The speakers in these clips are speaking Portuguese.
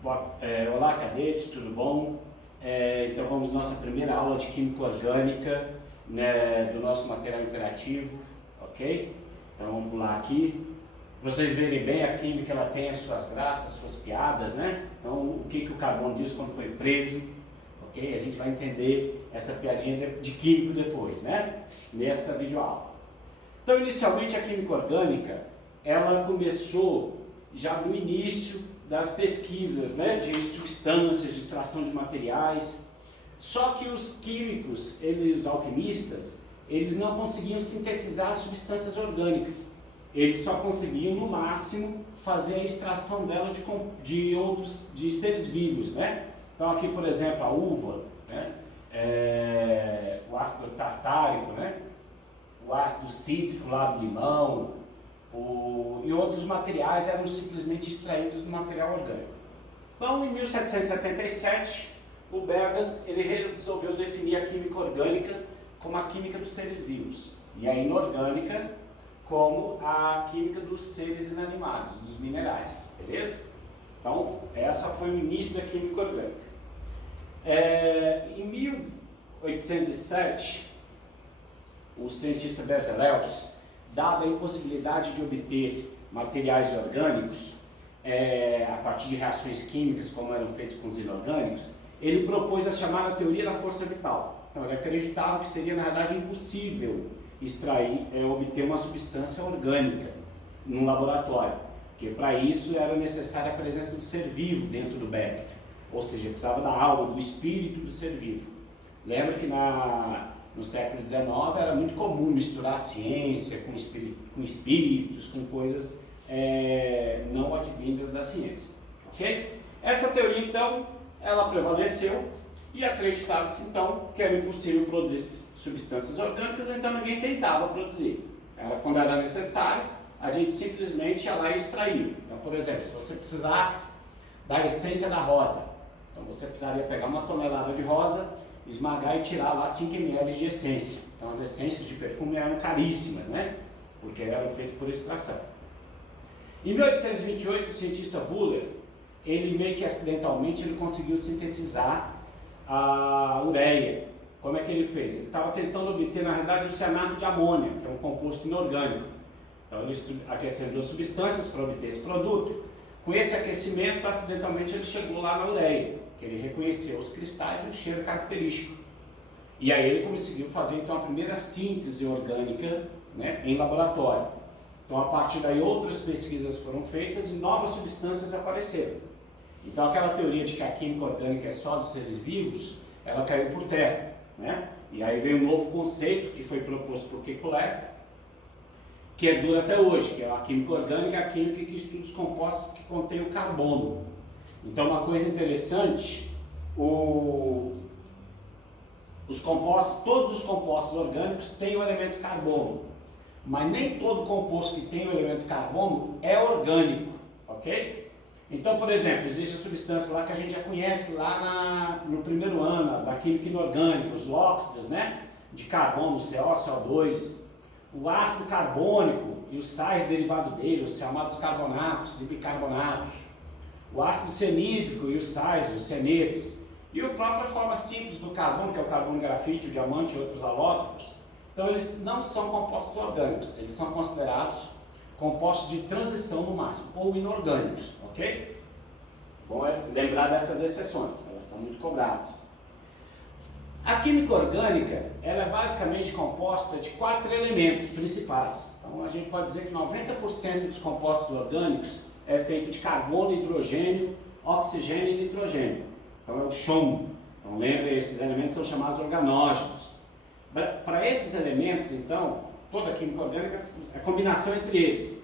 Olá, cadetes, tudo bom? Então vamos à nossa primeira aula de Química Orgânica, né, do nosso material interativo, ok? Então vamos pular aqui. Pra vocês verem bem, a química ela tem as suas graças, suas piadas, né? Então o que o carbono diz quando foi preso, ok? A gente vai entender essa piadinha de químico depois, né? Nessa videoaula. Então inicialmente a química orgânica, ela começou já no início das pesquisas, né, de substâncias, de extração de materiais. Só que os químicos, os alquimistas, eles não conseguiam sintetizar substâncias orgânicas. Eles só conseguiam, no máximo, fazer a extração dela de seres vivos, né? Então aqui, por exemplo, a uva, né? O ácido tartárico, né? O ácido cítrico lá do limão, e outros materiais eram simplesmente extraídos do material orgânico. Então, em 1777, o Berdan ele resolveu definir a química orgânica como a química dos seres vivos e a inorgânica como a química dos seres inanimados, dos minerais, beleza? Então, essa foi o início da química orgânica. Em 1807, o cientista Berzelius, dada a impossibilidade de obter materiais orgânicos a partir de reações químicas, como eram feitas com os inorgânicos, ele propôs a chamada teoria da força vital. Então, ele acreditava que seria, na verdade, impossível obter uma substância orgânica num laboratório, porque para isso era necessária a presença do ser vivo dentro do Becker, ou seja, precisava da alma, do espírito do ser vivo. Lembra que no século XIX era muito comum misturar a ciência com espíritos, com coisas não advindas da ciência, ok? Essa teoria, então, ela prevaleceu e acreditava-se, então, que era impossível produzir substâncias orgânicas, então ninguém tentava produzir. Quando era necessário, a gente simplesmente ia lá e extraía. Então, por exemplo, se você precisasse da essência da rosa, então você precisaria pegar uma tonelada de rosa, esmagar e tirar lá 5 ml de essência. Então as essências de perfume eram caríssimas, né? Porque eram feitas por extração. Em 1828, o cientista Wöhler, ele meio que acidentalmente ele conseguiu sintetizar a ureia. Como é que ele fez? Ele estava tentando obter, na verdade, o cianato de amônia, que é um composto inorgânico. Então ele aqueceu 2 substâncias para obter esse produto. Com esse aquecimento, acidentalmente ele chegou lá na ureia, que ele reconheceu os cristais e o cheiro característico. E aí ele conseguiu fazer então a primeira síntese orgânica, né, em laboratório. Então a partir daí outras pesquisas foram feitas e novas substâncias apareceram. Então aquela teoria de que a química orgânica é só dos seres vivos, ela caiu por terra, né? E aí veio um novo conceito que foi proposto por Kekulé, que dura até hoje, que é a química orgânica, a química que estuda os compostos que contêm o carbono. Então, uma coisa interessante, todos os compostos orgânicos têm o elemento carbono, mas nem todo composto que tem o elemento carbono é orgânico, ok? Então, por exemplo, existe a substância lá que a gente já conhece lá no primeiro ano, da química inorgânica, os óxidos, né, de carbono, CO, CO2, o ácido carbônico e os sais derivados dele, os chamados carbonatos e bicarbonatos, o ácido cianídrico e os sais, os cianetos, e a própria forma simples do carbono, que é o carbono grafite, o diamante e outros alótropos. Então eles não são compostos orgânicos, eles são considerados compostos de transição no máximo, ou inorgânicos, ok? Bom lembrar dessas exceções, elas são muito cobradas. A química orgânica, ela é basicamente composta de 4 elementos principais. Então a gente pode dizer que 90% dos compostos orgânicos é feito de carbono, hidrogênio, oxigênio e nitrogênio. Então é o chumbo. Então lembra, esses elementos são chamados organógenos. Para esses elementos, então, toda a química orgânica é a combinação entre eles.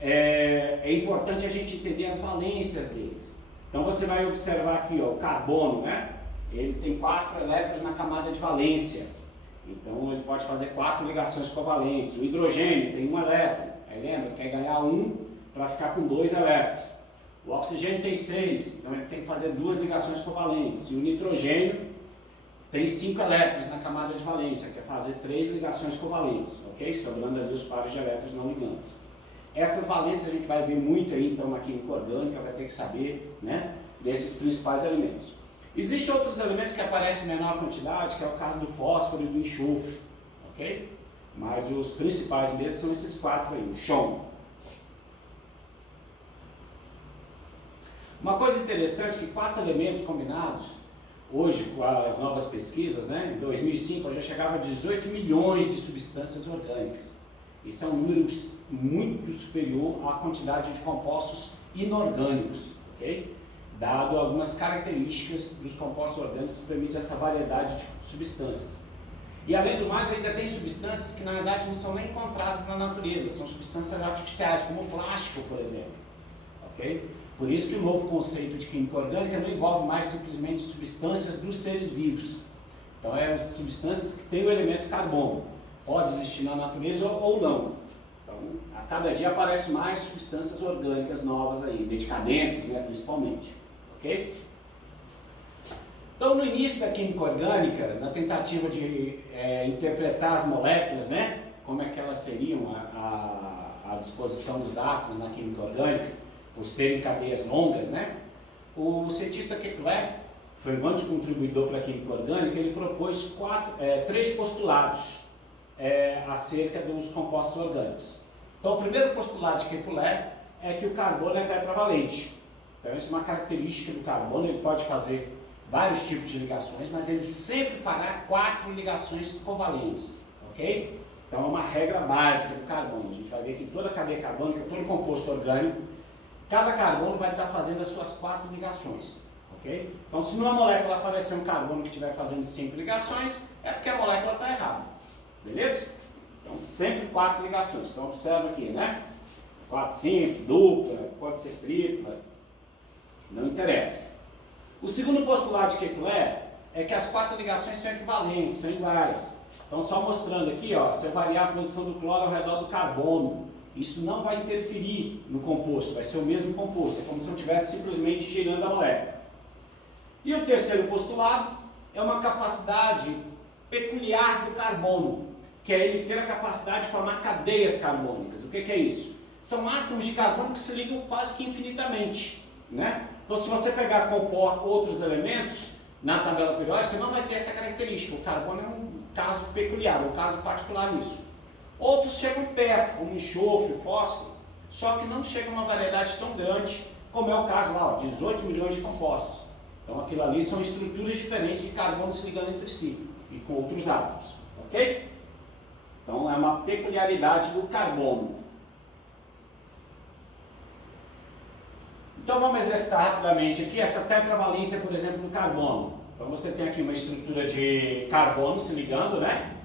É importante a gente entender as valências deles. Então você vai observar aqui, ó, o carbono, né? Ele tem 4 elétrons na camada de valência. Então ele pode fazer 4 ligações covalentes. O hidrogênio tem 1 elétron. Aí lembra, quer ganhar 1 para ficar com 2 elétrons. O oxigênio tem 6, então ele tem que fazer 2 ligações covalentes. E o nitrogênio tem 5 elétrons na camada de valência, quer fazer 3 ligações covalentes, ok? Sobrando ali os pares de elétrons não ligantes. Essas valências a gente vai ver muito aí, então, na química orgânica, vai ter que saber, né, desses principais elementos. Existem outros elementos que aparecem em menor quantidade, que é o caso do fósforo e do enxofre, ok? Mas os principais mesmo são esses 4 aí, o chão. Uma coisa interessante é que 4 elementos combinados, hoje com as novas pesquisas, né, em 2005 já chegava a 18 milhões de substâncias orgânicas. Isso é um número muito superior à quantidade de compostos inorgânicos, ok? Dado algumas características dos compostos orgânicos que permitem essa variedade de substâncias. E além do mais, ainda tem substâncias que na verdade não são nem encontradas na natureza, são substâncias artificiais, como o plástico, por exemplo, ok? Por isso que o novo conceito de química orgânica não envolve mais simplesmente substâncias dos seres vivos. Então, é as substâncias que têm o elemento carbono. Pode existir na natureza ou não. Então, a cada dia aparecem mais substâncias orgânicas novas aí, medicamentos, né, principalmente. Ok? Então, no início da química orgânica, na tentativa de interpretar as moléculas, né, como é que elas seriam à disposição dos átomos na química orgânica, por serem cadeias longas, né, o cientista Kepler, que foi um grande contribuidor para a química orgânica, ele propôs 3 postulados acerca dos compostos orgânicos. Então, o primeiro postulado de Kepler é que o carbono é tetravalente. Então, isso é uma característica do carbono, ele pode fazer vários tipos de ligações, mas ele sempre fará 4 ligações covalentes, ok? Então, é uma regra básica do carbono. A gente vai ver que toda a cadeia carbônica, todo composto orgânico, cada carbono vai estar fazendo as suas 4 ligações, ok? Então, se numa molécula aparecer um carbono que estiver fazendo 5 ligações, é porque a molécula está errada, beleza? Então, sempre 4 ligações. Então, observa aqui, né? 4 simples, dupla, pode ser tripla, não interessa. O segundo postulado de Kepler é que as 4 ligações são equivalentes, são iguais. Então, só mostrando aqui, ó, se eu variar a posição do cloro ao redor do carbono, isso não vai interferir no composto, vai ser o mesmo composto, é como se não estivesse simplesmente girando a molécula. E o terceiro postulado é uma capacidade peculiar do carbono, que é ele ter a capacidade de formar cadeias carbônicas. O que é isso? São átomos de carbono que se ligam quase que infinitamente, né? Então, se você pegar compor outros elementos na tabela periódica, não vai ter essa característica. O carbono é um caso peculiar, um caso particular nisso. Outros chegam perto, como o enxofre, o fósforo, só que não chegam a uma variedade tão grande, como é o caso lá, ó, 18 milhões de compostos. Então, aquilo ali são estruturas diferentes de carbono se ligando entre si e com outros átomos, ok? Então, é uma peculiaridade do carbono. Então, vamos exercitar rapidamente aqui essa tetravalência, por exemplo, do carbono. Então, você tem aqui uma estrutura de carbono se ligando, né?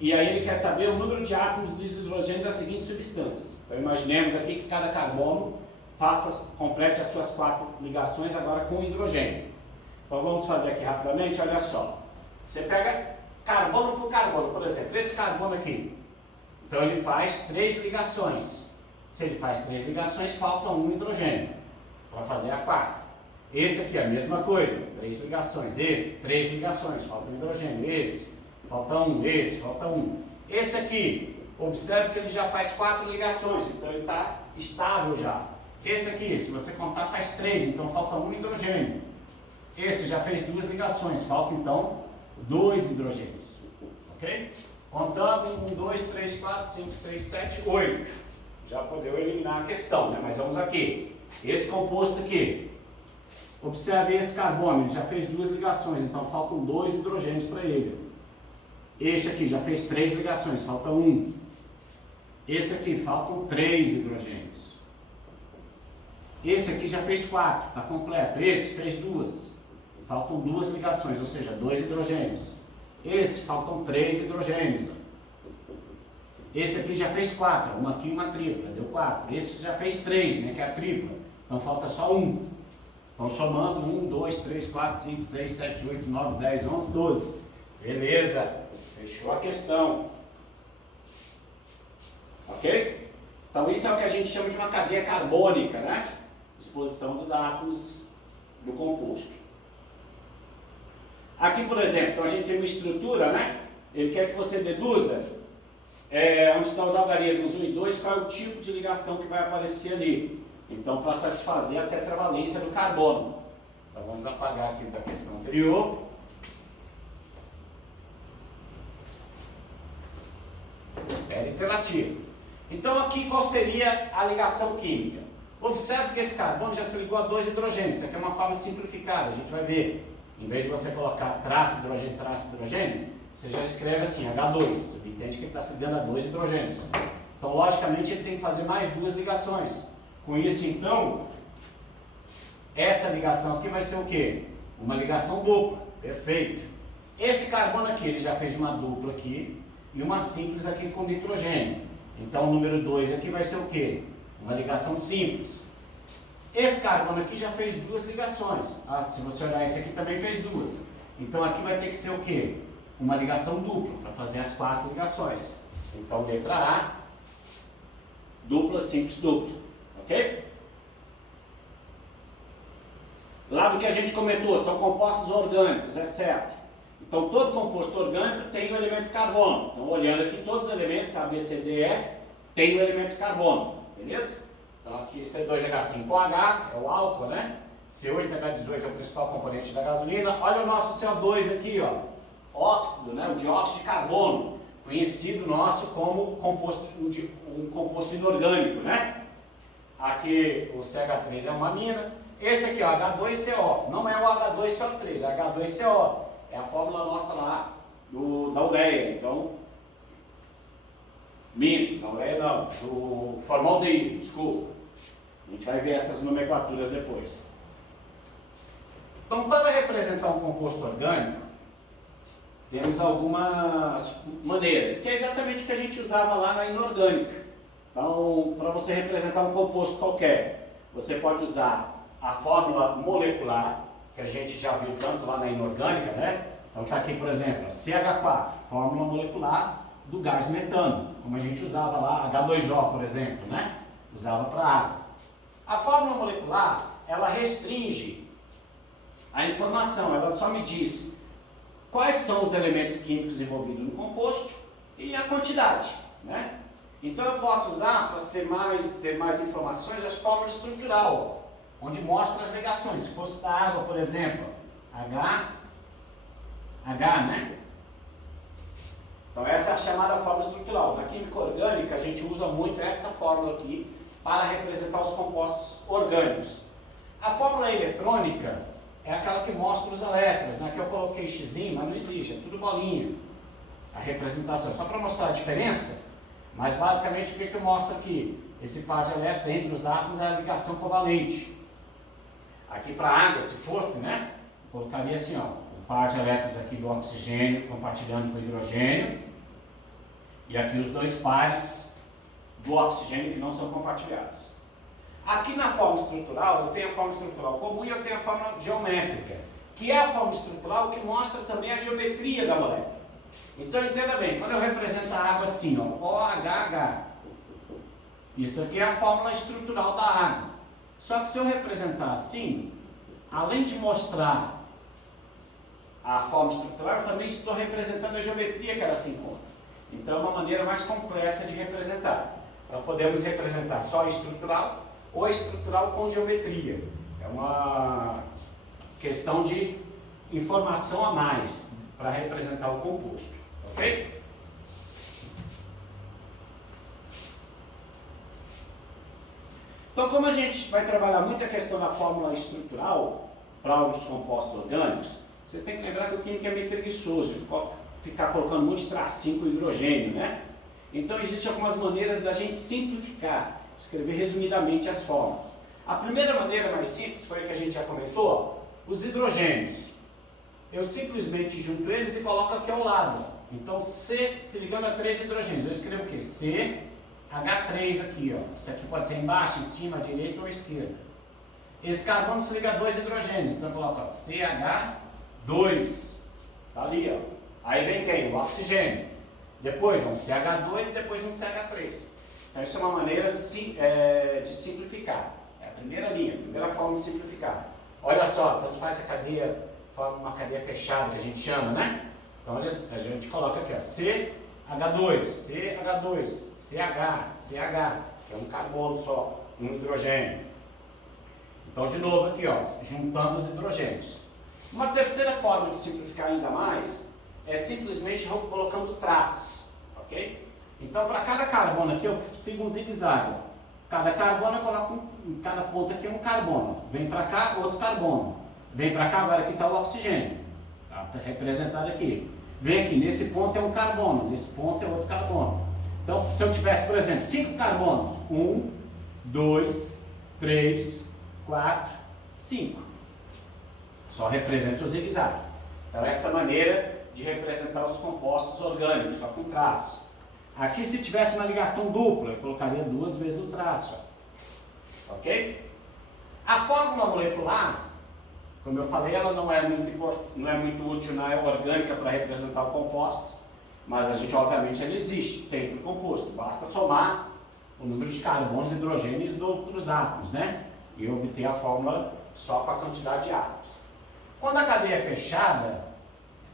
E aí ele quer saber o número de átomos de hidrogênio das seguintes substâncias. Então, imaginemos aqui que cada carbono complete as suas 4 ligações agora com hidrogênio. Então, vamos fazer aqui rapidamente, olha só. Você pega carbono por carbono, por exemplo, esse carbono aqui. Então, ele faz 3 ligações. Se ele faz 3 ligações, falta um hidrogênio para fazer a 4ª. Esse aqui é a mesma coisa, 3 ligações. Esse, 3 ligações, falta um hidrogênio. Esse, falta um. Esse, falta um. Esse aqui, observe que ele já faz 4 ligações, então ele está estável já. Esse aqui, se você contar, faz 3, então falta um hidrogênio. Esse já fez 2 ligações, falta então 2 hidrogênios. Ok? Contando 1, 2, 3, 4, 5, 6, 7, 8. Já podemos eliminar a questão, né? Mas vamos aqui. Esse composto aqui. Observe esse carbono, ele já fez 2 ligações, então faltam 2 hidrogênios para ele. Este aqui já fez 3 ligações, falta 1. Esse aqui, faltam 3 hidrogênios. Esse aqui já fez 4, está completo. Esse fez 2, faltam 2 ligações, ou seja, 2 hidrogênios. Esse, faltam 3 hidrogênios. Esse aqui já fez 4, uma aqui e uma tripla, deu 4. Esse já fez 3, né, que é a tripla, então falta só 1. Então somando 1, 2, 3, 4, 5, 6, 7, 8, 9, 10, 11, 12. Beleza, fechou a questão. Ok? Então isso é o que a gente chama de uma cadeia carbônica, né? Disposição dos átomos do composto. Aqui, por exemplo, então a gente tem uma estrutura, né? Ele quer que você deduza onde estão os algarismos 1 e 2, qual é o tipo de ligação que vai aparecer ali. Então, para satisfazer a tetravalência do carbono. Então, vamos apagar aqui da questão anterior. Peritrelativo. Então, aqui qual seria a ligação química? Observe que esse carbono já se ligou a 2 hidrogênios. Isso aqui é uma forma simplificada, a gente vai ver. Em vez de você colocar traço hidrogênio, você já escreve assim, H2. Você entende que ele está se ligando a 2 hidrogênios. Então, logicamente, ele tem que fazer mais 2 ligações. Com isso, então, essa ligação aqui vai ser o quê? Uma ligação dupla. Perfeito. Esse carbono aqui, ele já fez uma dupla aqui e uma simples aqui com nitrogênio. Então, o número 2 aqui vai ser o quê? Uma ligação simples. Esse carbono aqui já fez 2 ligações. Se você olhar, esse aqui também fez 2. Então, aqui vai ter que ser o quê? Uma ligação dupla, para fazer as 4 ligações. Então, letra A, dupla, simples, dupla. Ok? Lá do que a gente comentou, são compostos orgânicos, é certo. Então, todo composto orgânico tem o elemento carbono. Então, olhando aqui, todos os elementos, A, B, C, D, E, tem o elemento carbono. Beleza? Então, aqui C2H5OH é o álcool, né? C8H18 é o principal componente da gasolina. Olha o nosso CO2 aqui, ó. Óxido, né? O dióxido de carbono, conhecido nosso como um composto inorgânico, né? Aqui o CH3 é uma amina. Esse aqui, ó, H2CO, não é o H2CO3, é H2CO. É a fórmula nossa lá da ureia. Então, da ureia não, do formaldeído, desculpa. A gente vai ver essas nomenclaturas depois. Então, para representar um composto orgânico, temos algumas maneiras, que é exatamente o que a gente usava lá na inorgânica. Então, para você representar um composto qualquer, você pode usar a fórmula molecular, que a gente já viu tanto lá na inorgânica, né? Então está aqui, por exemplo, CH4, fórmula molecular do gás metano, como a gente usava lá, H2O, por exemplo, né? Usava para água. A fórmula molecular, ela restringe a informação, ela só me diz quais são os elementos químicos envolvidos no composto e a quantidade, né? Então eu posso usar, para ter mais informações, a fórmula estrutural, onde mostra as ligações. Se fosse da água, por exemplo, H, né? Então essa é a chamada fórmula estrutural. Na química orgânica, a gente usa muito esta fórmula aqui para representar os compostos orgânicos. A fórmula eletrônica é aquela que mostra os elétrons, né? Aqui eu coloquei X, mas não existe, é tudo bolinha. A representação, só para mostrar a diferença, mas basicamente o que eu mostro aqui? Esse par de elétrons entre os átomos é a ligação covalente. Aqui para a água, se fosse, né? Colocaria assim, ó, o par de elétrons aqui do oxigênio compartilhando com o hidrogênio, e aqui os 2 pares do oxigênio que não são compartilhados. Aqui na fórmula estrutural, eu tenho a fórmula estrutural comum e eu tenho a fórmula geométrica, que é a fórmula estrutural que mostra também a geometria da molécula. Então entenda bem, quando eu represento a água assim, ó, OHH, isso aqui é a fórmula estrutural da água. Só que se eu representar assim, além de mostrar a fórmula estrutural, eu também estou representando a geometria que ela se encontra. Então é uma maneira mais completa de representar. Então podemos representar só estrutural ou estrutural com geometria. É uma questão de informação a mais para representar o composto. Ok? Então, como a gente vai trabalhar muito a questão da fórmula estrutural para os compostos orgânicos, vocês têm que lembrar que o químico é meio preguiçoso, ficar colocando muito tracinho com hidrogênio, né? Então, existem algumas maneiras da gente simplificar, escrever resumidamente as fórmulas. A primeira maneira mais simples foi a que a gente já comentou, os hidrogênios. Eu simplesmente junto eles e coloco aqui ao lado. Então, C se ligando a 3 hidrogênios. Eu escrevo o quê? CH3 aqui, ó. Isso aqui pode ser embaixo, em cima, à direita ou à esquerda. Esse carbono se liga a 2 hidrogênios. Então, eu coloco ó, CH2. Tá ali, ó. Aí vem quem? O oxigênio. Depois um CH2 e depois um CH3. Então, isso é uma maneira de simplificar. É a primeira linha, a primeira forma de simplificar. Olha só, tanto faz essa cadeia, forma uma cadeia fechada que a gente chama, né? Então, olha, a gente coloca aqui, ó, H2, CH2, CH, CH, que é um carbono só, um hidrogênio. Então, de novo aqui, ó, juntando os hidrogênios. Uma terceira forma de simplificar ainda mais é simplesmente colocando traços, ok? Então, para cada carbono aqui, eu sigo um zigue-zague. Cada carbono eu coloco, em cada ponto aqui um carbono. Vem para cá, outro carbono. Vem para cá, agora aqui está o oxigênio. Está representado aqui. Vem aqui, nesse ponto é um carbono, nesse ponto é outro carbono. Então, se eu tivesse, por exemplo, 5 carbonos, 1, 2, 3, 4, 5. Só representa o zigue-zague. Então, esta maneira de representar os compostos orgânicos, só com traços. Aqui, se tivesse uma ligação dupla, eu colocaria 2 vezes o traço. Ok? A fórmula molecular, como eu falei, ela não é muito útil na orgânica para representar compostos, mas a gente, obviamente, ela existe dentro do composto. Basta somar o número de carbonos, hidrogênios e outros átomos, né? E obter a fórmula só com a quantidade de átomos. Quando a cadeia é fechada,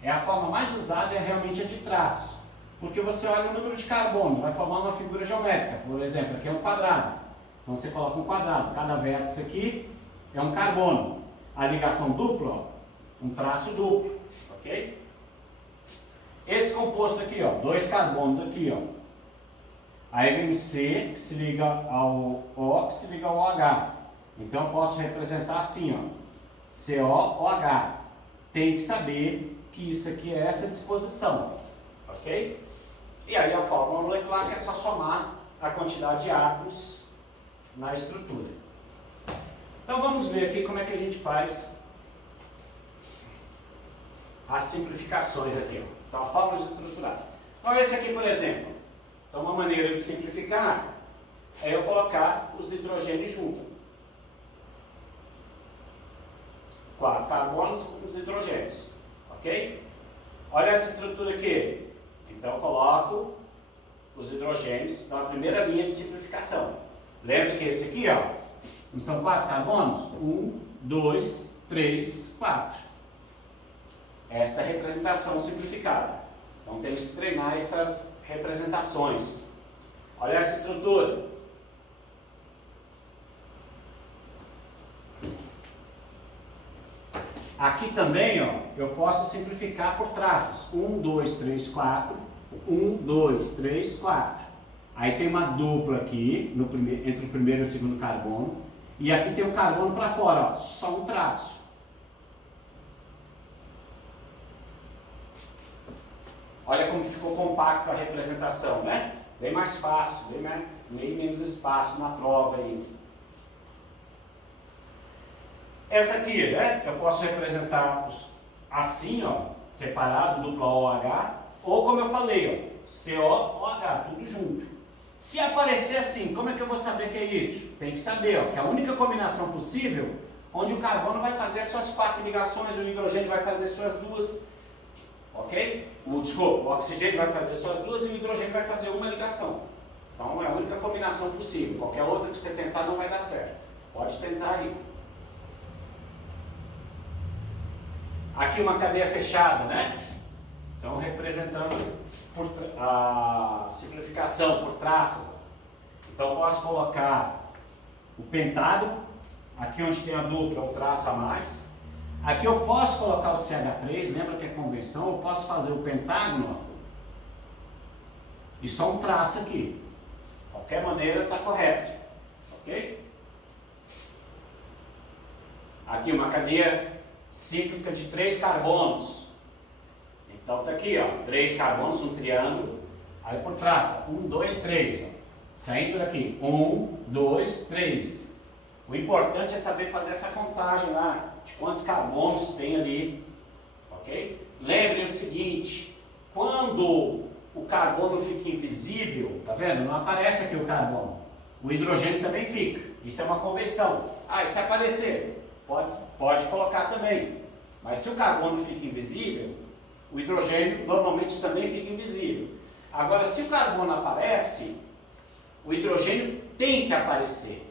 a forma mais usada é realmente a de traços. Porque você olha o número de carbonos, vai formar uma figura geométrica. Por exemplo, aqui é um quadrado. Então você coloca um quadrado. Cada vértice aqui é um carbono. A ligação dupla, ó, um traço duplo. Ok? Esse composto aqui, ó, 2 carbonos aqui, ó. Aí vem o C, que se liga ao O, que se liga ao OH. Então eu posso representar assim, ó. COOH. Tem que saber que isso aqui é essa disposição. Ok? E aí a fórmula molecular que é só somar a quantidade de átomos na estrutura. Então vamos ver aqui como é que a gente faz as simplificações aqui. Ó. Então, fórmulas estruturadas. Então esse aqui, por exemplo. Então uma maneira de simplificar é eu colocar os hidrogênios juntos. 4 carbonos com os hidrogênios. Ok? Olha essa estrutura aqui. Então eu coloco os hidrogênios na primeira linha de simplificação. Lembra que esse aqui, ó, não são 4 carbonos? 1, 2, 3, 4. Esta é a representação simplificada. Então temos que treinar essas representações. Olha essa estrutura. Aqui também, ó, eu posso simplificar por traços. 1, 2, 3, 4. 1, 2, 3, 4. Aí tem uma dupla aqui, entre o primeiro e o segundo carbono. E aqui tem o carbono para fora, ó, só um traço. Olha como ficou compacto a representação, né? Bem mais fácil, bem menos espaço na prova aí. Essa aqui, né? Eu posso representar assim, ó, separado, dupla OH, ou como eu falei, ó, COOH, tudo junto. Se aparecer assim, como é que eu vou saber que é isso? Tem que saber, ó, que a única combinação possível, onde o carbono vai fazer as suas 4 ligações, o hidrogênio vai fazer suas 2, ok? Desculpa, o oxigênio vai fazer suas 2 e o hidrogênio vai fazer uma ligação. Então é a única combinação possível. Qualquer outra que você tentar não vai dar certo. Pode tentar aí. Aqui uma cadeia fechada, né? Então representando a simplificação por traços. Então posso colocar o pentado, aqui onde tem a dupla, o traço a mais. Aqui eu posso colocar o CH3, lembra que é convenção? Eu posso fazer o pentágono, ó, e só um traço aqui. De qualquer maneira está correto, ok? Aqui uma cadeia cíclica de 3 carbonos. Então está aqui, ó, 3 carbonos, um triângulo. Aí por trás, 1, 2, 3. Ó. Saindo daqui, 1, 2, 3. O importante é saber fazer essa contagem lá, de quantos carbonos tem ali. Ok? Lembrem o seguinte, quando o carbono fica invisível, tá vendo? Não aparece aqui o carbono. O hidrogênio também fica. Isso é uma convenção. Ah, e se aparecer? Pode colocar também. Mas se o carbono fica invisível, o hidrogênio normalmente também fica invisível. Agora, se o carbono aparece, o hidrogênio tem que aparecer.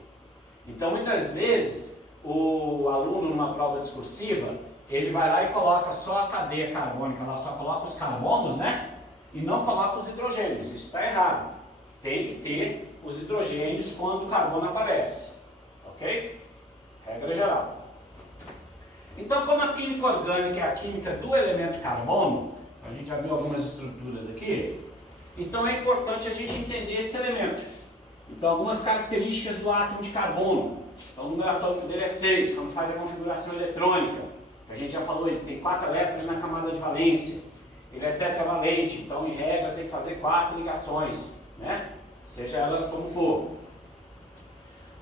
Então, muitas vezes, o aluno, numa prova discursiva, ele vai lá e coloca só a cadeia carbônica, lá só coloca os carbonos, né? e não coloca os hidrogênios. Isso está errado. Tem que ter os hidrogênios quando o carbono aparece. Ok? Regra geral. Então, como a química orgânica é a química do elemento carbono, a gente já viu algumas estruturas aqui, então é importante a gente entender esse elemento. Então, algumas características do átomo de carbono. Então, o número atômico dele é 6, quando faz a configuração eletrônica, que a gente já falou, ele tem 4 elétrons na camada de valência. Ele é tetravalente, então, em regra, tem que fazer 4 ligações, né? Seja elas como for.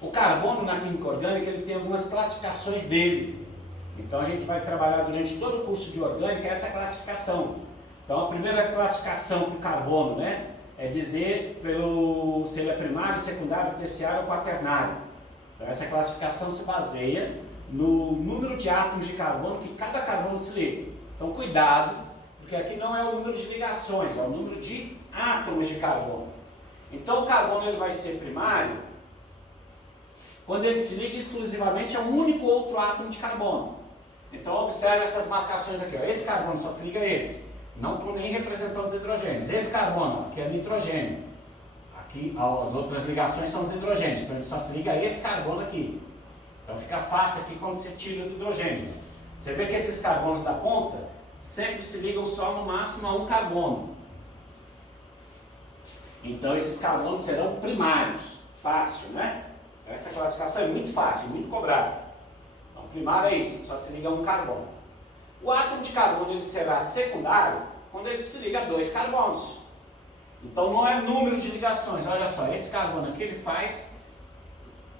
O carbono na química orgânica, ele tem algumas classificações dele. Então, a gente vai trabalhar durante todo o curso de orgânica essa classificação. Então, a primeira classificação para o carbono, né, é dizer se ele é primário, secundário, terciário ou quaternário. Então, essa classificação se baseia no número de átomos de carbono que cada carbono se liga. Então, cuidado, porque aqui não é o número de ligações, é o número de átomos de carbono. Então, o carbono ele vai ser primário quando ele se liga exclusivamente a um único outro átomo de carbono. Então, observe essas marcações aqui. Ó. Esse carbono só se liga a esse. Não estou nem representando os hidrogênios. Esse carbono aqui é nitrogênio. Aqui as outras ligações são os hidrogênios. Então, ele só se liga a esse carbono aqui. Então, fica fácil aqui quando você tira os hidrogênios. Você vê que esses carbonos da ponta sempre se ligam só no máximo a um carbono. Então, esses carbonos serão primários. Fácil, né? Essa classificação é muito fácil, muito cobrada. Então, primário é isso, só se liga a um carbono. O átomo de carbono ele será secundário quando ele se liga a 2 carbonos. Então, não é número de ligações. Olha só, esse carbono aqui ele faz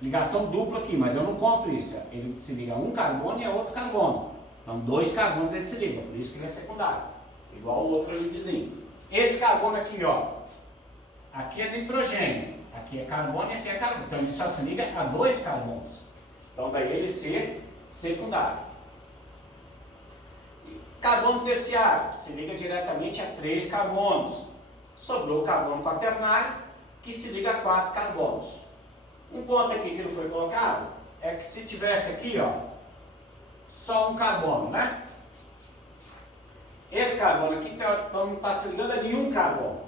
ligação dupla aqui, mas eu não conto isso. Ele se liga a um carbono e a outro carbono. Então, 2 carbonos ele se ligam, por isso que ele é secundário. Igual o outro ali vizinho. Esse carbono aqui, ó, aqui é nitrogênio. Aqui é carbono e aqui é carbono. Então, ele só se liga a 2 carbonos. Então, daí ele ser secundário. Carbono terciário se liga diretamente a 3 carbonos. Sobrou o carbono quaternário, que se liga a 4 carbonos. Um ponto aqui que não foi colocado é que se tivesse aqui, ó, só um carbono, né? Esse carbono aqui então, não está se ligando a nenhum carbono.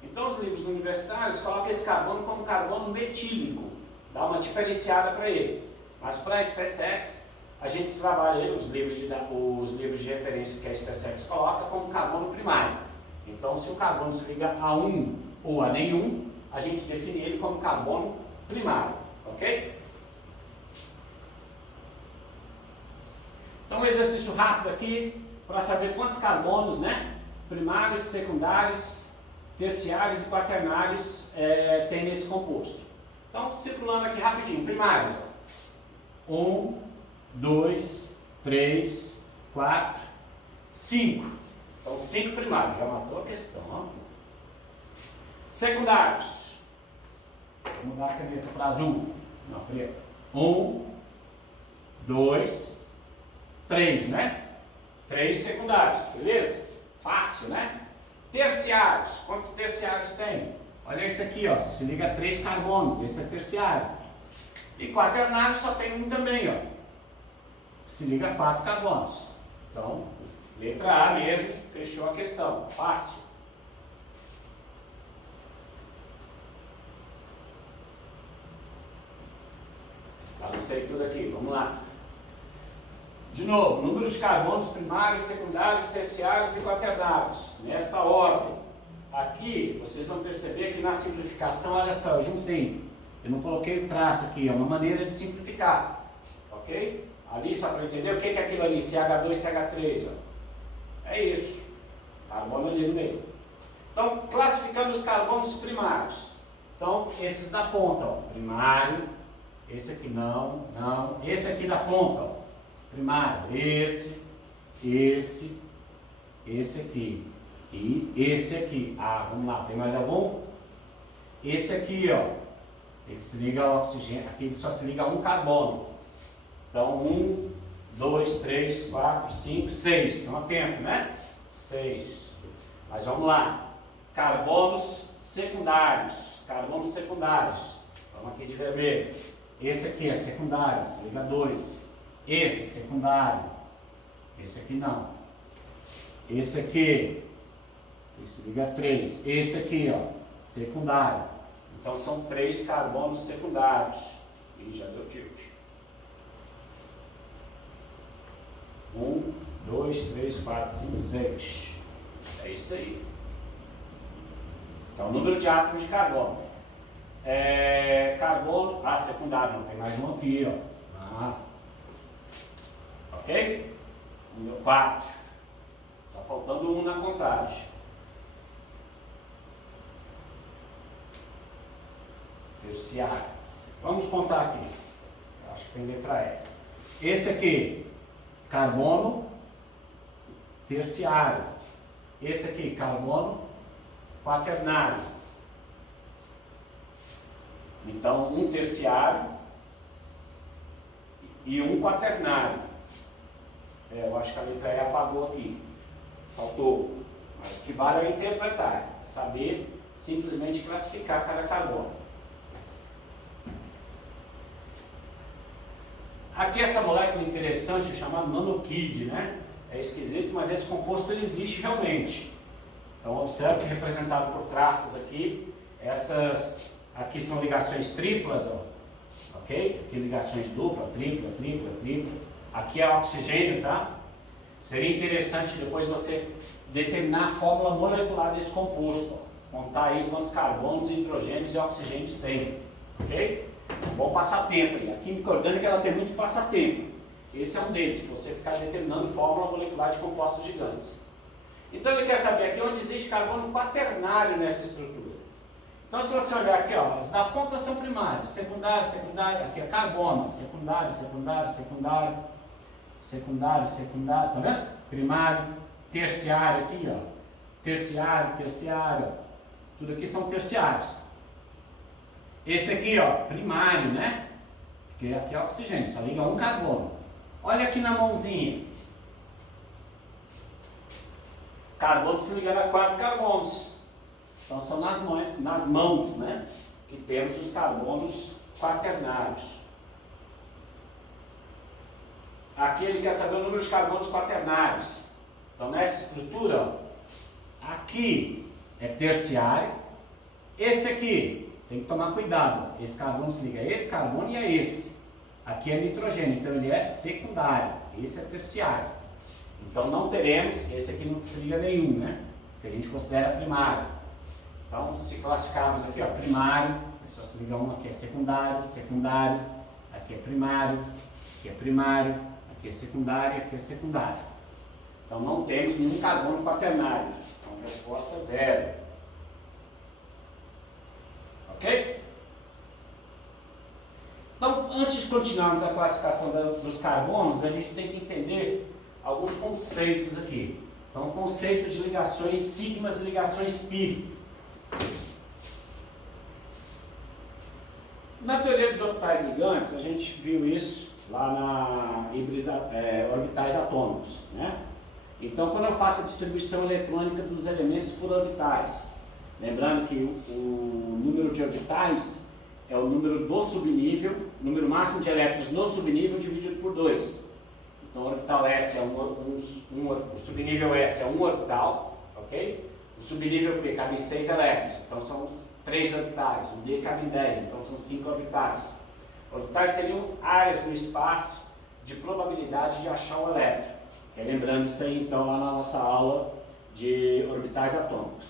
Então, os livros universitários colocam esse carbono como carbono metílico, dá uma diferenciada para ele. Mas para a SpaceX, a gente trabalha ele, os livros de referência que a SpaceX coloca, como carbono primário. Então, se o carbono se liga a um ou a nenhum, a gente define ele como carbono primário, ok? Então, um exercício rápido aqui, para saber quantos carbonos, né, primários, secundários, terciários e quaternários tem nesse composto. Então, circulando aqui rapidinho, primários, ó. 1, 2, 3, 4, 5. Então, 5 primários, já matou a questão, ó. Secundários. Vou mudar a caneta para azul, não, preto. 1, 2, 3, né? 3 secundários, beleza? Fácil, né? Terciários, quantos terciários tem? Olha esse aqui, ó, se liga a 3 carbonos, esse é terciário. E quaternário só tem um também, ó, se liga a 4 carbonos. Então, letra A mesmo, fechou a questão, fácil. Balancei tudo aqui, vamos lá. De novo, número de carbonos primários, secundários, terciários e quaternários, nesta ordem. Aqui, vocês vão perceber que na simplificação, olha só, eu juntei. Eu não coloquei o traço aqui, é uma maneira de simplificar. Ok? Ali, só para entender, o que é aquilo ali, CH2, CH3, ó. É isso. Carbono ali no meio. Então, classificando os carbonos primários. Então, esses da ponta, ó, primário, esse aqui não, esse aqui da ponta, ó. Primário, esse aqui e esse aqui. Ah, vamos lá, tem mais algum? Esse aqui, ó, ele se liga ao oxigênio, aqui ele só se liga a um carbono. Então, 1, 2, 3, 4, 5, 6. Estão atentos, né? 6. Mas vamos lá. Carbonos secundários. Carbonos secundários. Vamos aqui de vermelho. Esse aqui é secundário, se liga a 2. Esse, secundário. Esse aqui não. Esse aqui, Esse liga 3. Esse aqui, ó, secundário. Então são 3 carbonos secundários. E já deu tilt. 1, 2, 3, 4, 5, 6. É isso aí. Então, o número de átomos de carbono. Carbono. Secundário, não tem mais um aqui, ó. Ok? Número 4. Está faltando um na contagem. Terciário. Vamos contar aqui. Eu acho que tem letra E. Esse aqui, carbono terciário. Esse aqui, carbono quaternário. Então, um terciário e um quaternário. Eu acho que a letra E apagou aqui. Faltou. Mas o que vale é interpretar. Saber simplesmente classificar cada carbono. Aqui essa molécula interessante chamada nanokid, né? É esquisito, mas esse composto ele existe realmente. Então observe que é representado por traços aqui. Essas aqui são ligações triplas, ó. Ok? Aqui ligações dupla, tripla, tripla, tripla. Aqui é oxigênio, tá? Seria interessante depois você determinar a fórmula molecular desse composto. Ó. Contar aí quantos carbonos, hidrogênios e oxigênios tem. Ok? Bom passatempo. A química orgânica ela tem muito passatempo. Esse é um deles, você ficar determinando fórmula molecular de compostos gigantes. Então ele quer saber aqui onde existe carbono quaternário nessa estrutura. Então se você olhar aqui, ó, as da ponta são primários, secundário, secundário, aqui é carbono, secundário, secundário, secundário, secundário, secundário, tá vendo? Primário, terciário aqui, ó, terciário, terciário, tudo aqui são terciários. Esse aqui, ó, primário, né? Porque aqui é oxigênio, só liga um carbono. Olha aqui na mãozinha. Carbono se ligando a 4 carbonos. Então são nas mãos, né? Que temos os carbonos quaternários. Aqui ele quer saber o número de carbonos quaternários. Então nessa estrutura, ó, aqui é terciário. Esse aqui, tem que tomar cuidado. Esse carbono se liga a esse carbono e a esse. Aqui é nitrogênio, então ele é secundário. Esse é terciário. Então não teremos, esse aqui não se liga a nenhum, né? Que a gente considera primário. Então se classificarmos aqui, ó, primário, só se liga um, aqui é secundário, secundário, aqui é primário, aqui é primário, aqui é secundário, aqui é secundário. Então não temos nenhum carbono quaternário. Então resposta 0. Ok? Então, antes de continuarmos a classificação dos carbonos, a gente tem que entender alguns conceitos aqui. Então, o conceito de ligações sigmas e ligações pi. Na teoria dos orbitais ligantes, a gente viu isso lá na orbitais atômicos, né? Então, quando eu faço a distribuição eletrônica dos elementos por orbitais, lembrando que o número de orbitais é o número do subnível, número máximo de elétrons no subnível dividido por 2. Então, o orbital S é o subnível S é um orbital, ok? O subnível P cabe em 6 elétrons, então são 3 orbitais. O D cabe em 10, então são 5 orbitais. Orbitais seriam áreas no espaço de probabilidade de achar o elétron. Lembrando isso aí, então, lá na nossa aula de orbitais atômicos.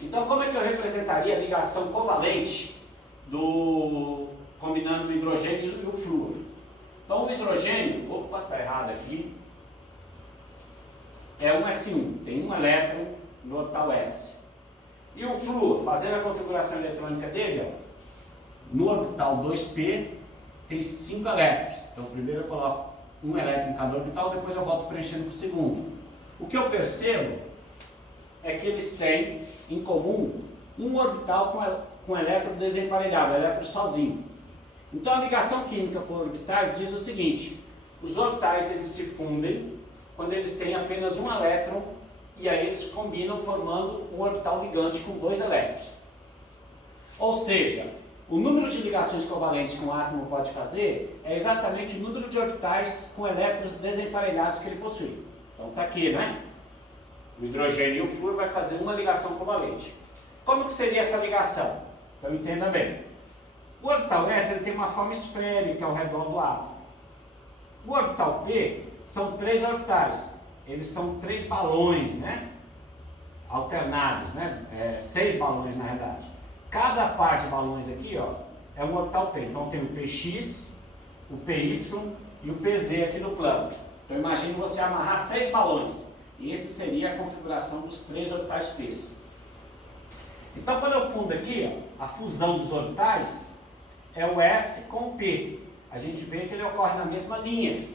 Então, como é que eu representaria a ligação covalente combinando o hidrogênio e o flúor? Então, o hidrogênio, opa, está errado aqui, é um S1, tem um elétron no orbital S. E o flúor, fazendo a configuração eletrônica dele, ó, no orbital 2p tem 5 elétrons. Então, primeiro eu coloco um elétron em cada orbital, depois eu volto preenchendo para o segundo. O que eu percebo é que eles têm em comum um orbital com elétron desemparelhado, elétron sozinho. Então a ligação química por orbitais diz o seguinte: os orbitais eles se fundem quando eles têm apenas um elétron e aí eles combinam formando um orbital ligante com 2 elétrons. Ou seja, o número de ligações covalentes que um átomo pode fazer é exatamente o número de orbitais com elétrons desemparelhados que ele possui. Então está aqui, né? O hidrogênio e o flúor vai fazer uma ligação covalente. Como que seria essa ligação? Então entenda bem. O orbital S ele tem uma forma esférica ao redor do átomo. O orbital P são 3 orbitais. Eles são 3 balões, né? Alternados, né? 6 balões na verdade. Cada par de balões aqui, ó, é um orbital P. Então tem o PX, o PY e o PZ aqui no plano. Então imagine você amarrar 6 balões. E esse seria a configuração dos 3 orbitais P. Então quando eu fundo aqui, ó, a fusão dos orbitais é o S com o P. A gente vê que ele ocorre na mesma linha.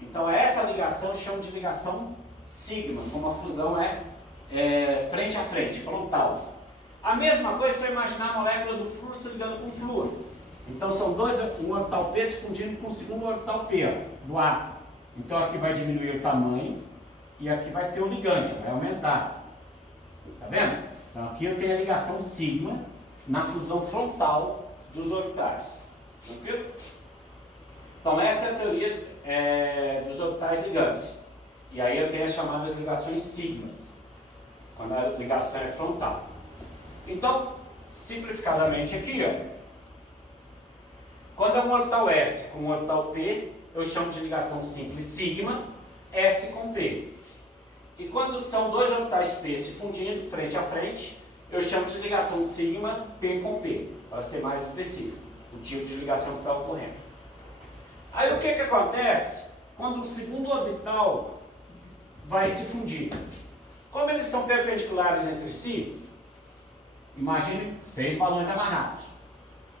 Então essa ligação eu chamo de ligação sigma, como a fusão é frente a frente, frontal. A mesma coisa se eu imaginar a molécula do flúor se ligando com o flúor. Então são um orbital P se fundindo com o segundo orbital P, ó, do átomo. Então aqui vai diminuir o tamanho e aqui vai ter o ligante, vai aumentar. Tá vendo? Então aqui eu tenho a ligação sigma na fusão frontal dos orbitais. Tranquilo? Então essa é a teoria dos orbitais ligantes. E aí eu tenho as chamadas ligações sigmas, quando a ligação é frontal. Então, simplificadamente aqui, ó, quando é um orbital S com um orbital P, eu chamo de ligação simples sigma, S com P. E quando são 2 orbitais P se fundindo frente a frente, eu chamo de ligação sigma, P com P, para ser mais específico, o tipo de ligação que está ocorrendo. Aí o que acontece quando o segundo orbital vai se fundir? Como eles são perpendiculares entre si, imagine 6 balões amarrados.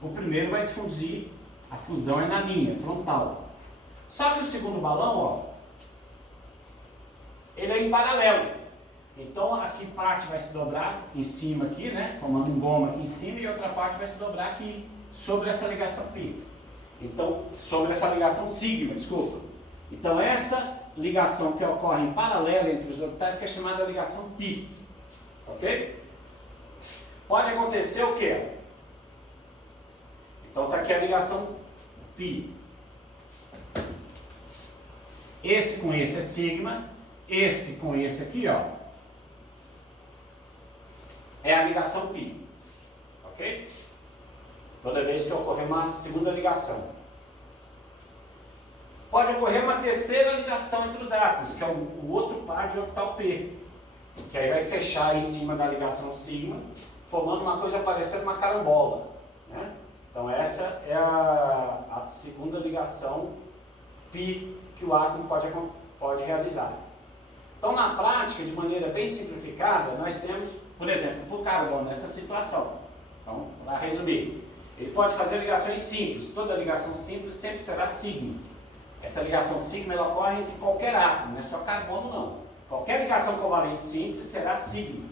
O primeiro vai se fundir, a fusão é na linha frontal. Só que o segundo balão, ó, ele é em paralelo. Então aqui parte vai se dobrar em cima aqui, né, formando um goma aqui em cima, e outra parte vai se dobrar aqui sobre essa ligação P. Então, sobre essa ligação sigma, desculpa. Então essa ligação que ocorre em paralelo entre os orbitais que é chamada ligação π. Ok? Pode acontecer o quê? Então está aqui a ligação π. Esse com esse é sigma, esse com esse aqui, ó, é a ligação π. Ok? Toda vez que ocorrer uma segunda ligação. Pode ocorrer uma terceira ligação entre os átomos, que é o outro par de orbital P, que aí vai fechar em cima da ligação sigma, formando uma coisa parecendo uma carambola, né? Então essa é a segunda ligação π que o átomo pode realizar. Então na prática, de maneira bem simplificada, nós temos, por exemplo, para o carbono, essa situação. Então, para resumir, ele pode fazer ligações simples. Toda ligação simples sempre será sigma. Essa ligação sigma ela ocorre entre qualquer átomo, não é só carbono não. Qualquer ligação covalente simples será sigma.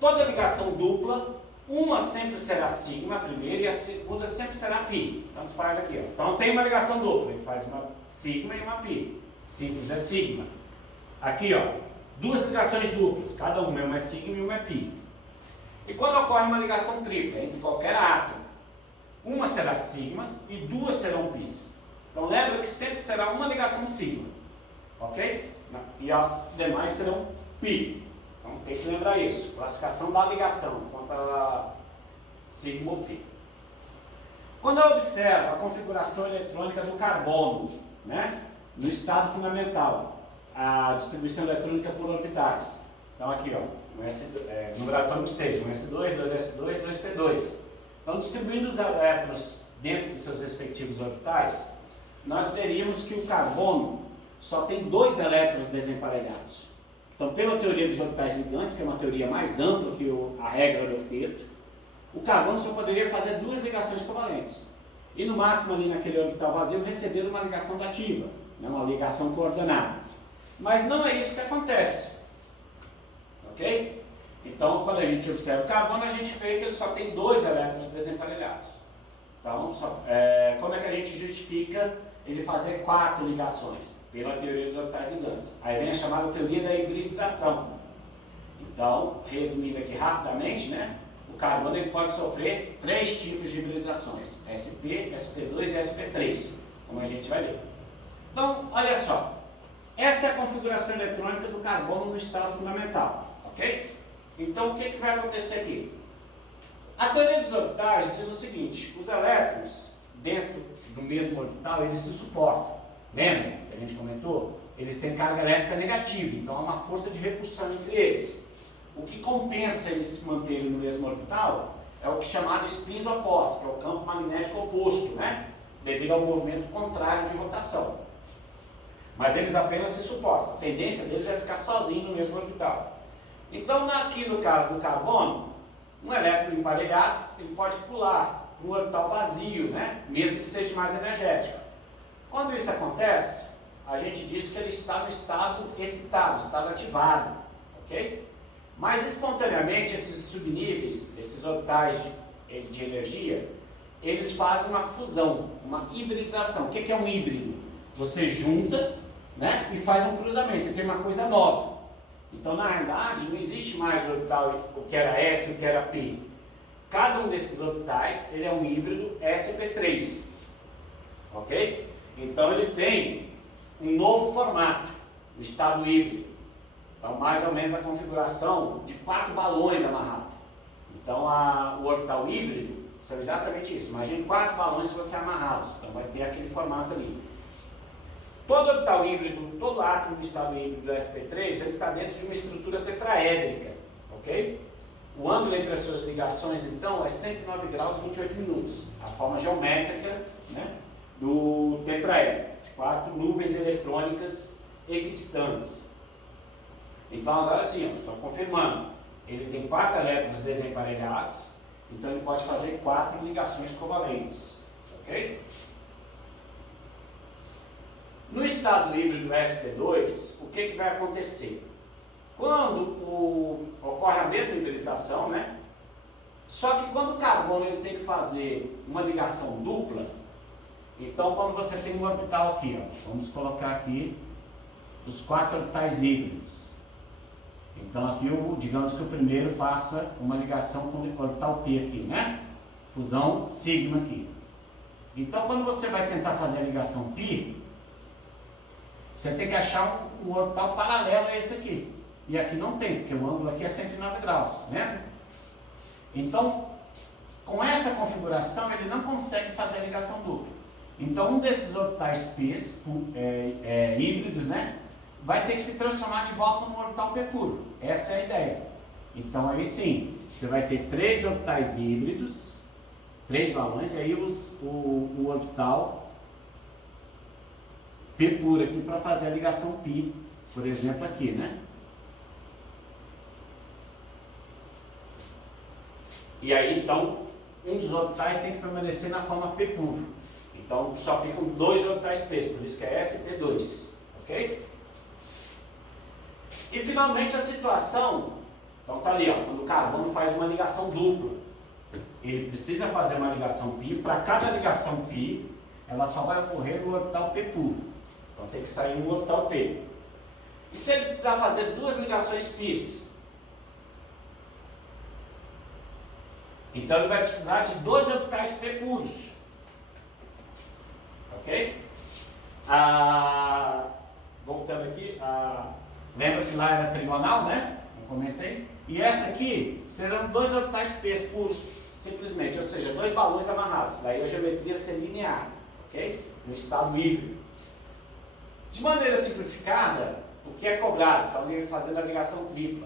Toda ligação dupla, uma sempre será sigma, a primeira, e a segunda sempre será π. Tanto faz aqui, ó. Então tem uma ligação dupla, ele faz uma sigma e uma π. Simples é sigma. Aqui, ó, 2 ligações duplas, cada uma é sigma e uma é π. E quando ocorre uma ligação tripla entre qualquer átomo, uma será sigma e 2 serão πs. Então lembra que sempre será uma ligação sigma, ok? E as demais serão π. Então tem que lembrar isso, classificação da ligação, quanto a sigma ou π. Quando eu observo a configuração eletrônica do carbono, né, no estado fundamental, a distribuição eletrônica por orbitais. Então aqui, ó, numerado para 6, 1s2, 2s2, 2p2. Então distribuindo os elétrons dentro de seus respectivos orbitais, nós veríamos que o carbono só tem 2 elétrons desemparelhados. Então, pela teoria dos orbitais ligantes, que é uma teoria mais ampla que a regra do octeto, o carbono só poderia fazer 2 ligações covalentes. E no máximo ali naquele orbital vazio receber uma ligação dativa, né, uma ligação coordenada. Mas não é isso que acontece. Ok? Então, quando a gente observa o carbono, a gente vê que ele só tem 2 elétrons desemparelhados. Então, como é que a gente justifica ele fazer 4 ligações? Pela teoria dos orbitais ligantes. Aí vem a chamada teoria da hibridização. Então, resumindo aqui rapidamente, né, o carbono ele pode sofrer 3 tipos de hibridizações: sp, sp2 e sp3, como a gente vai ver. Então, olha só, essa essa é a configuração eletrônica do carbono no estado fundamental, ok? Então, o que vai acontecer aqui? A teoria dos orbitais diz o seguinte: os elétrons dentro do mesmo orbital, eles se suportam. Lembra que a gente comentou? Eles têm carga elétrica negativa, então há uma força de repulsão entre eles. O que compensa eles se manterem no mesmo orbital é o que é chamado spins opostos, que é o campo magnético oposto, né? Devido ao movimento contrário de rotação. Mas eles apenas se suportam. A tendência deles é ficar sozinho no mesmo orbital. Então, aqui no caso do carbono, um elétron emparelhado, ele pode pular para um orbital vazio, né? Mesmo que seja mais energético. Quando isso acontece, a gente diz que ele está no estado excitado, estado ativado, ok? Mas espontaneamente esses subníveis, esses orbitais de energia, eles fazem uma fusão, uma hibridização. O que é um híbrido? Você junta, né, e faz um cruzamento, e tem uma coisa nova. Então, na realidade, não existe mais o orbital, o que era S e o que era P. Cada um desses orbitais, ele é um híbrido sp3, ok? Então, ele tem um novo formato, o estado híbrido. Então, mais ou menos a configuração de 4 balões amarrados. Então, o orbital híbrido são exatamente isso. Imagine 4 balões se você amarrá-los. Então, vai ter aquele formato ali. Todo orbital híbrido, todo átomo do estado híbrido do sp3, ele está dentro de uma estrutura tetraédrica, ok? O ângulo entre as suas ligações, então, é 109 graus e 28 minutos. A forma geométrica, né, do tetraédrico, de 4 nuvens eletrônicas equidistantes. Então, agora sim, ó, só confirmando, ele tem 4 elétrons desemparelhados, então ele pode fazer 4 ligações covalentes, ok? No estado híbrido sp2, o que vai acontecer? Quando ocorre a mesma hibridização, né? Só que quando o carbono ele tem que fazer uma ligação dupla, então quando você tem um orbital aqui, ó, vamos colocar aqui os 4 orbitais híbridos. Então aqui, digamos que o primeiro faça uma ligação com o orbital P aqui, né? Fusão sigma aqui. Então quando você vai tentar fazer a ligação π, você tem que achar um orbital paralelo a esse aqui. E aqui não tem, porque o ângulo aqui é 109 graus, né? Então, com essa configuração, ele não consegue fazer a ligação dupla. Então, um desses orbitais P híbridos, né, vai ter que se transformar de volta no orbital P puro. Essa é a ideia. Então, aí sim, você vai ter 3 orbitais híbridos, 3 balões, e aí o orbital P puro aqui para fazer a ligação π, por exemplo, aqui, né? E aí, então, um dos orbitais tem que permanecer na forma P puro. Então, só ficam 2 orbitais P, por isso que é sp2, ok? E, finalmente, a situação, então tá ali, ó, quando o carbono faz uma ligação dupla. Ele precisa fazer uma ligação π, para cada ligação π, ela só vai ocorrer no orbital P puro. Então tem que sair um orbital P. E se ele precisar fazer 2 ligações πs? Então ele vai precisar de 2 orbitais P puros. Ok? Voltando aqui, lembra que lá era trigonal, né? Eu comentei. E essa aqui serão 2 orbitais P puros, simplesmente, ou seja, 2 balões amarrados. Daí a geometria ser linear, ok? No estado híbrido. De maneira simplificada, o que é cobrado? Então ele vai fazendo a ligação tripla.